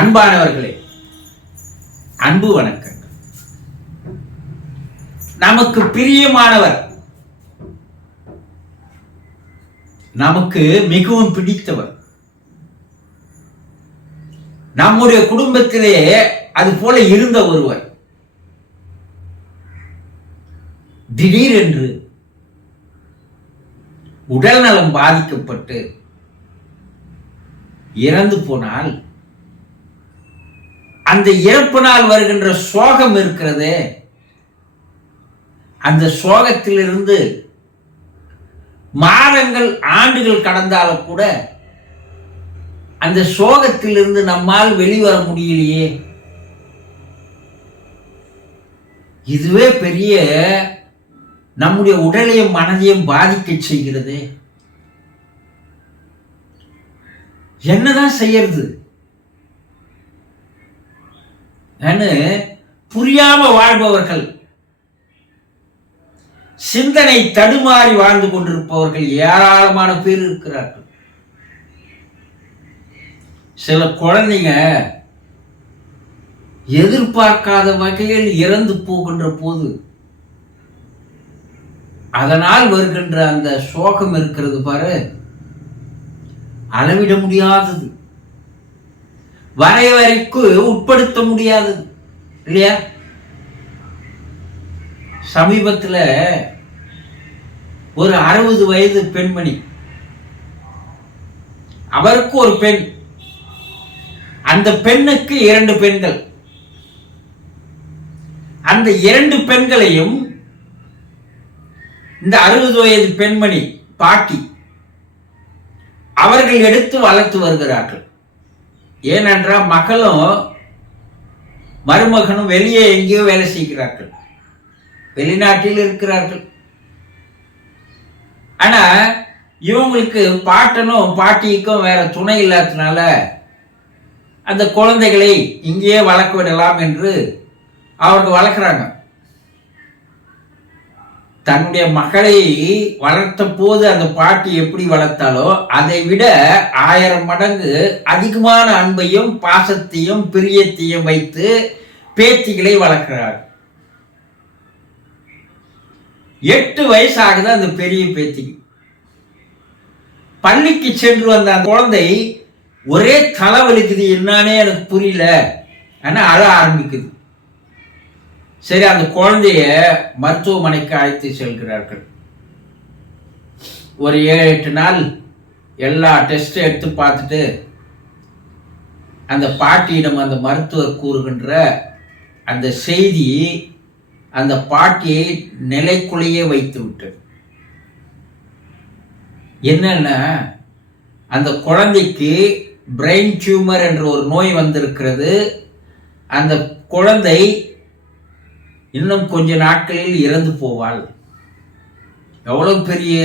அன்பானவர்களே அன்பு வணக்கங்கள். நமக்கு பிரியமானவர் நமக்கு மிகவும் பிடித்தவர். நம்முடைய குடும்பத்திலே அது போல இருந்த ஒருவர் திடீரென்று உடல் நலம் பாதிக்கப்பட்டு இறந்து போனால் அந்த இறப்பினால் வருகின்ற சோகம் இருக்கிறதே. அந்த சோகத்திலிருந்து மாதங்கள் ஆண்டுகள் கடந்தாலும் கூட அந்த சோகத்திலிருந்து நம்மால் வெளிவர முடியலையே. இதுவே பெரிய நம்முடைய உடலையும் மனதையும் பாதிக்க செய்கிறது. என்னதான் செய்யறது? புரியாம வாழ்பவர்கள். சிந்தனை தடுமாறி வாழ்ந்து கொண்டிருப்பவர்கள் ஏராளமான பேர் இருக்கிறார்கள். சில குழந்தைங்க எதிர்பார்க்காத வகையில் இறந்து போகின்ற போது அதனால் வருகின்ற அந்த சோகம் இருக்கிறது பாரு. அளவிட முடியாதது. வரையறைக்கு உட்படுத்த முடியாது. இல்லையா? சமீபத்தில் ஒரு அறுபது வயது பெண்மணி அவருக்கு ஒரு பெண். அந்த பெண்ணுக்கு இரண்டு பெண்கள். அந்த இரண்டு பெண்களையும் இந்த அறுபது வயது பெண்மணி பாட்டி அவர்கள் எடுத்து வளர்த்து வருகிறார்கள். ஏனென்றால் மகளும் மருமகனும் வெளியே எங்கேயோ வேலை செய்கிறார்கள். வெளிநாட்டில் இருக்கிறார்கள். ஆனால் இவங்களுக்கு பாட்டனும் பாட்டிக்கும் வேற துணை இல்லாததுனால அந்த குழந்தைகளை இங்கேயே வளர்க்க விடலாம் என்று அவர்கள் வளர்க்குறாங்க. தன்னுடைய மகளை வளர்த்த போது அந்த பாட்டி எப்படி வளர்த்தாலோ அதை விட ஆயிரம் மடங்கு அதிகமான அன்பையும் பாசத்தையும் பிரியத்தையும் வைத்து பேத்திகளை வளர்க்கிறார் எட்டு வயசு ஆகுது அந்த பெரிய பேத்திக்கு பள்ளிக்கு சென்று வந்த அந்த குழந்தை ஒரே தலைவலிக்குது என்னன்னே எனக்கு புரியல. ஆனால் அழ ஆரம்பிக்குது. சரி அந்த குழந்தைய மருத்துவமனைக்கு அழைத்து செல்கிறார்கள். ஒரு ஏழு எட்டு நாள் எல்லா டெஸ்ட்டும் எடுத்து பார்த்துட்டு அந்த பாட்டியிடம் அந்த மருத்துவர் கூறுகின்ற அந்த செய்தி அந்த பாட்டியை நிலைக்குள்ளேயே வைத்து விட்டது. என்னன்னா அந்த குழந்தைக்கு பிரெயின் டியூமர் என்ற ஒரு நோய் வந்திருக்கிறது. அந்த குழந்தை இன்னும் கொஞ்ச நாட்களில் இறந்து போவாள். எவ்வளோ பெரிய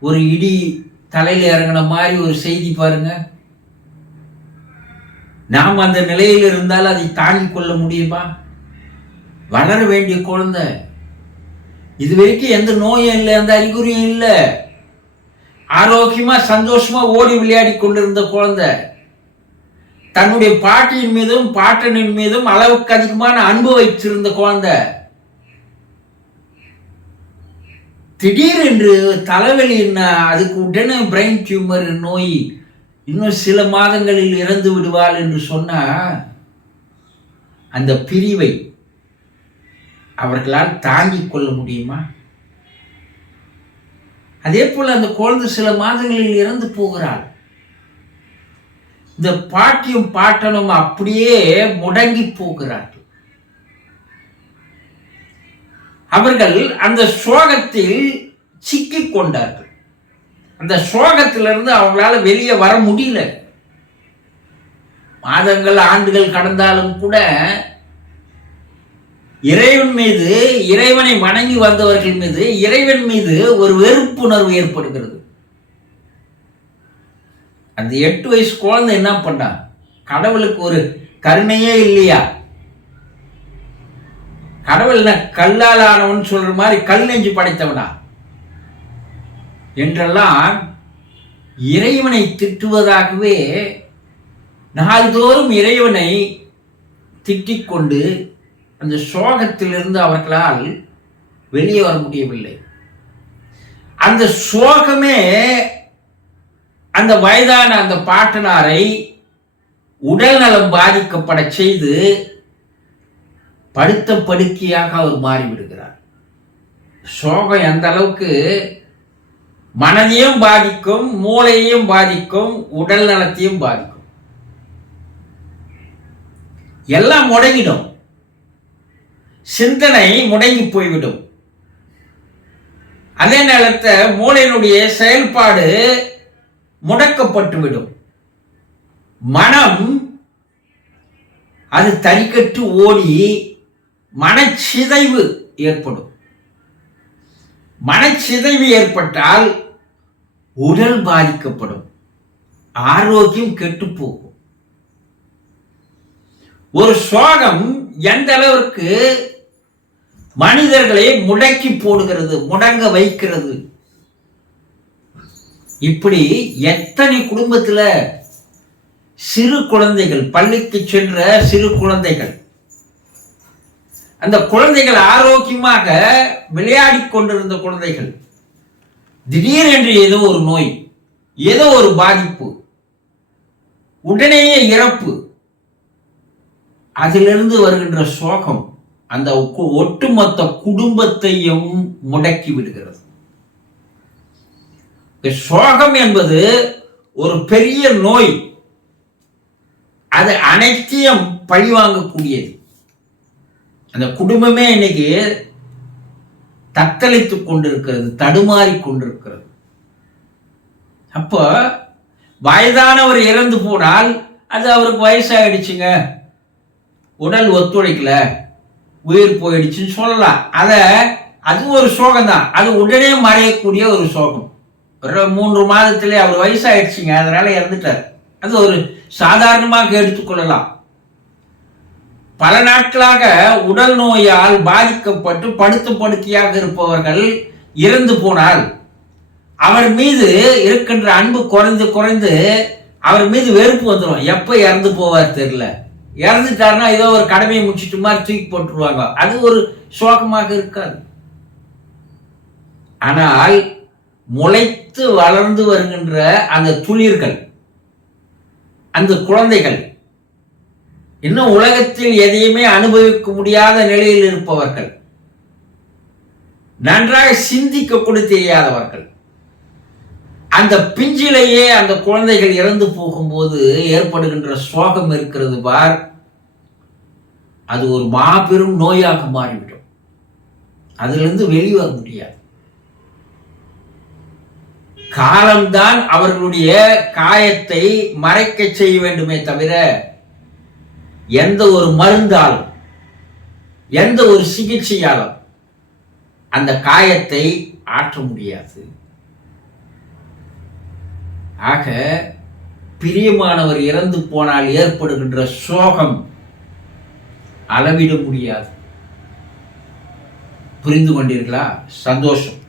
ஒரு இடி தலையில் இறங்கின மாதிரி ஒரு செய்தி பாருங்க. நாம் அந்த நிலையில் இருந்தால் அதை தாங்கிக் கொள்ள முடியுமா? வளர வேண்டிய குழந்தை. இது வரைக்கும் எந்த நோயும் இல்லை எந்த அறிகுறியும் இல்லை. ஆரோக்கியமாக சந்தோஷமாக ஓடி விளையாடி கொண்டிருந்த குழந்தை. தன்னுடைய பாட்டியின் மீதும் பாட்டனின் மீதும் அளவுக்கு அதிகமான அன்பு வைத்திருந்த குழந்தை. திடீரென்று தலைவலி என்ன? அதுக்கு உடனே பிரெயின் டியூமர் நோய் இன்னும் சில மாதங்களில் இறந்து விடுவாள் என்று சொன்னா அந்த பிரிவை அவர்களால் தாங்கிக் கொள்ள முடியுமா? அதே போல் அந்த குழந்தை சில மாதங்களில் இறந்து போகிறாள். இந்த பாட்டியும் பாட்டனும் அப்படியே முடங்கி போகிறார்கள். அவர்கள் அந்த சோகத்தில் சிக்கிக் கொண்டார்கள். அந்த சோகத்திலிருந்து அவங்களால வெளியே வர முடியல. மாதங்கள் ஆண்டுகள் கடந்தாலும் கூட இறைவன் மீது இறைவனை வணங்கி வந்தவர்கள் மீது இறைவன் மீது ஒரு வெறுப்புணர்வு ஏற்படுகிறது. அந்த எட்டு வயசு குழந்தை என்ன பண்ணா? கடவுளுக்கு ஒரு கருணையே இல்லையா? கடவுள் கல்லால் ஆனவன் சொல்ற மாதிரி கல் நெஞ்சு படைத்தவனா? என்றெல்லாம் இறைவனை திட்டுவதாகவே நாள்தோறும் இறைவனை திட்டிக் கொண்டு அந்த சோகத்திலிருந்து அவர்களால் வெளியே வர முடியவில்லை. அந்த சோகமே அந்த வயதான அந்த பாட்டனாரை உடல் நலம் பாதிக்கப்பட செய்து படுத்த படுக்கையாக அவர் மாறிவிடுகிறார். சோகம் எந்த அளவுக்கு மனதையும் பாதிக்கும் மூளையையும் பாதிக்கும் உடல் நலத்தையும் பாதிக்கும். எல்லாம் முடங்கிடும். சிந்தனை முடங்கி போய்விடும். அதே நேரத்தில் மூளையினுடைய செயல்பாடு முடக்கப்பட்டுவிடும். மனம் அது தறிக்கட்டு ஓடி மனச்சிதைவு ஏற்படும். மனச்சிதைவு ஏற்பட்டால் உடல் பாதிக்கப்படும். ஆரோக்கியம் கெட்டு போகும் ஒரு சோகம் எந்த அளவிற்கு மனிதர்களை முடக்கி போடுகிறது முடங்க வைக்கிறது. இப்படி எத்தனை குடும்பத்தில் சிறு குழந்தைகள் பள்ளிக்கு சென்ற சிறு குழந்தைகள் அந்த குழந்தைகள் ஆரோக்கியமாக விளையாடி கொண்டிருந்த குழந்தைகள் திடீரென்று ஏதோ ஒரு நோய் ஏதோ ஒரு பாதிப்பு உடனேயே இறப்பு அதிலிருந்து வருகின்ற சோகம் அந்த கு- ஒட்டுமொத்த குடும்பத்தையும் முடக்கி விடுகிறது. சோகம் என்பது ஒரு பெரிய நோய். அது அனைத்தையும் பழிவாங்கக்கூடியது அந்த குடும்பமே இன்னைக்கு தத்தளித்துக் கொண்டிருக்கிறது தடுமாறி கொண்டிருக்கிறது. அப்போ வயதானவர் இறந்து போனால் அது அவருக்கு வயசாகிடுச்சுங்க உடல் ஒத்துழைக்கல. உயிர் போயிடுச்சுன்னு சொல்லலாம். அதை அது ஒரு சோகம் தான் அது உடனே மறையக்கூடிய ஒரு சோகம். மூன்று மாதத்திலே அவர் வயசாயிடுச்சுங்க. அதனால இறந்துட்டார். அது ஒரு சாதாரணமாக எடுத்துக்கொள்ளலாம். பல நாட்களாக உடல் நோயால் பாதிக்கப்பட்டு படுத்த படுக்கையாக இருப்பவர்கள் இறந்து போனால் அவர் மீது இருக்கின்ற அன்பு குறைந்து குறைந்து அவர் மீது வெறுப்பு வந்துடும் எப்போ இறந்து போவார் தெரியல. இறந்துட்டாருன்னா ஏதோ ஒரு கடமையை முடிச்சிட்டு மாதிரி தூக்கி போட்டுருவாங்க. அது ஒரு சோகமாக இருக்காது. ஆனால் முளைத்து வளர்ந்து வருகின்ற அந்த துளிர்கள் அந்த குழந்தைகள் இன்னும் உலகத்தில் எதையுமே அனுபவிக்க முடியாத நிலையில் இருப்பவர்கள் நன்றாக சிந்திக்க கூட தெரியாதவர்கள். அந்த பிஞ்சிலேயே அந்த குழந்தைகள் இறந்து போகும்போது ஏற்படுகின்ற சோகம் இருக்கிறது பார். அது ஒரு மாபெரும் நோயாக மாறிவிடும். அதிலிருந்து வெளிவர முடியாது. காலம்தான் அவர்களுடைய காயத்தை மறைக்க செய்ய வேண்டுமே தவிர எந்த ஒரு மருந்தாலும் எந்த ஒரு சிகிச்சையாலும் அந்த காயத்தை ஆற்ற முடியாது. ஆக பிரியமானவர் இறந்து போனால் ஏற்படுகின்ற சோகம் அளவிட முடியாது. புரிந்து கொண்டீர்களா? சந்தோஷம்.